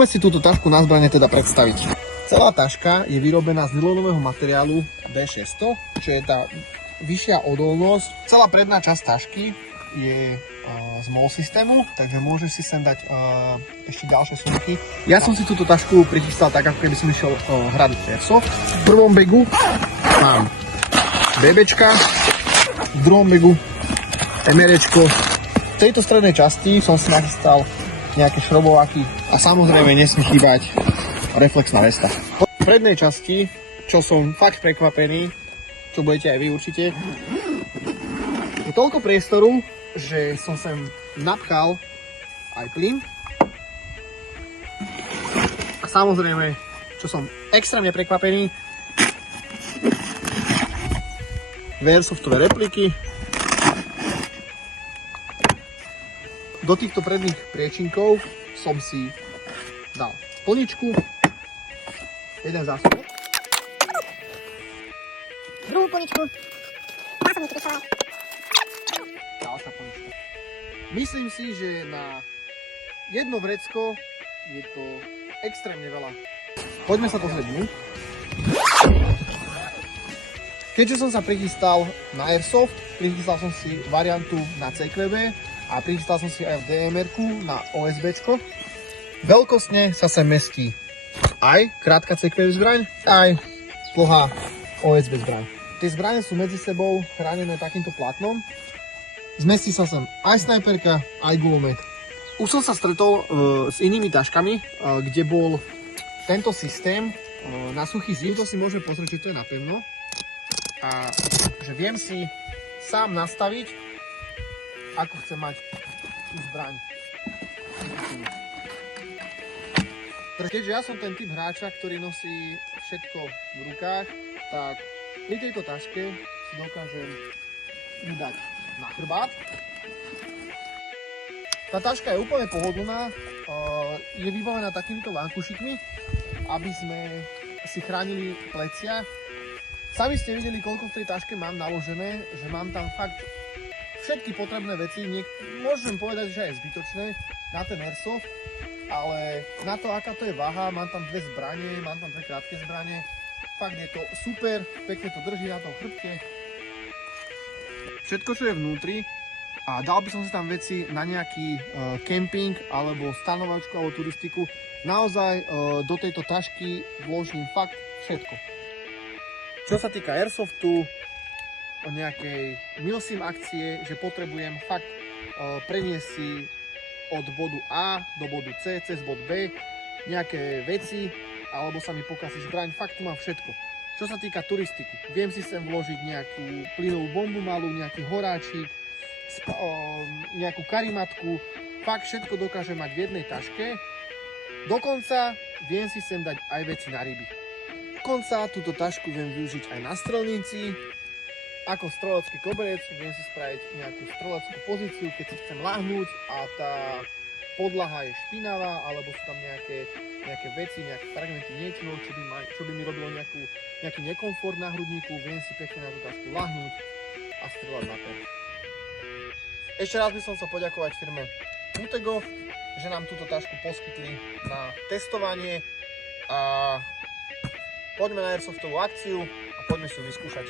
Poďme si túto tašku na zbrane teda predstaviť. Celá taška je vyrobená z nylónového materiálu D600, čo je tá vyššia odolnosť. Celá predná časť tašky je z MOL systému, takže môžeš si sem dať ešte ďalšie sumky. Ja som si túto tašku prichystal tak, ako keby som išiel hrať airsoft. V prvom begu mám BBčka, v druhom begu MRčko. V tejto strednej časti som si nachystal nejaké šrobováky a samozrejme nesmí chýbať reflexná vesta. V prednej časti, čo som fakt prekvapený, čo budete aj vy určite, je toľko priestoru, že som sem napchal aj plyn. A samozrejme, čo som extrémne prekvapený, airsoftové repliky. Do týchto predných priečinkov som si dal plničku, jeden zásobok, druhú plničku, zásobníky pištole. ďalšia plnička. Myslím si, že na jedno vrecko je to extrémne veľa. Poďme sa pozrieť dnu. Keďže som sa prichystal na airsoft, prichystal som si variantu na CQB a prichystal som si aj v DMR-ku na OSBčko. Veľkostne sa sem mestí aj krátka CQB zbraň, aj dlhá OSB zbraň. Tie zbrane sú medzi sebou chránené takýmto plátnom. Zmestí sa sem aj snajperka, aj gulomet. Už som sa stretol s inými taškami, kde bol tento systém na suchý zim. To si môže pozrieť, že to je napevno. A že viem si sám nastaviť, ako chcem mať tú zbraň. Keďže ja som ten typ hráča, ktorý nosí všetko v rukách, tak pri tejto taške si dokážem dať na chrbát. Tá taška je úplne pohodlná, je vybavená takýmito vankušikmi, aby sme si chránili plecia. Sami ste videli, koľko v tej taške mám naložené, že mám tam fakt všetky potrebné veci. Môžem povedať, že aj zbytočné na ten airsoft, ale na to, aká to je váha, mám tam dve zbrane, mám tam dve krátke zbrane. Fakt je to super, pekne to drží na tom chrbte. Všetko, čo je vnútri, a dal by som si tam veci na nejaký kemping alebo stanovačku alebo turistiku. Naozaj do tejto tašky vložím fakt všetko. Čo sa týka airsoftu, o nejakej milsim akcie, že potrebujem fakt preniesť si od bodu A do bodu C, cez bod B nejaké veci, alebo sa mi pokazí zbraň, fakt tu mám všetko. Čo sa týka turistiky, viem si sem vložiť nejakú plynovú bombu malú, nejaký horáčik, nejakú karimatku, fakt všetko dokážem mať v jednej taške. Dokonca viem si sem dať aj veci na ryby. Dokonca túto tašku viem využiť aj na strelnici, ako strelecký koberec, viem si spraviť nejakú streleckú pozíciu, keď si chcem lahnúť a tá podlaha je špinavá, alebo sú tam nejaké veci, nejaké fragmenty niečoho, čo by mi robilo nejaký nekomfort na hrudníku, viem si pekne na tú tašku lahnúť a strelať na to. Ešte raz by som chcel poďakovať firme Utego, že nám túto tašku poskytli na testovanie a poďme na airsoftovú akciu a poďme si ju vyskúšať.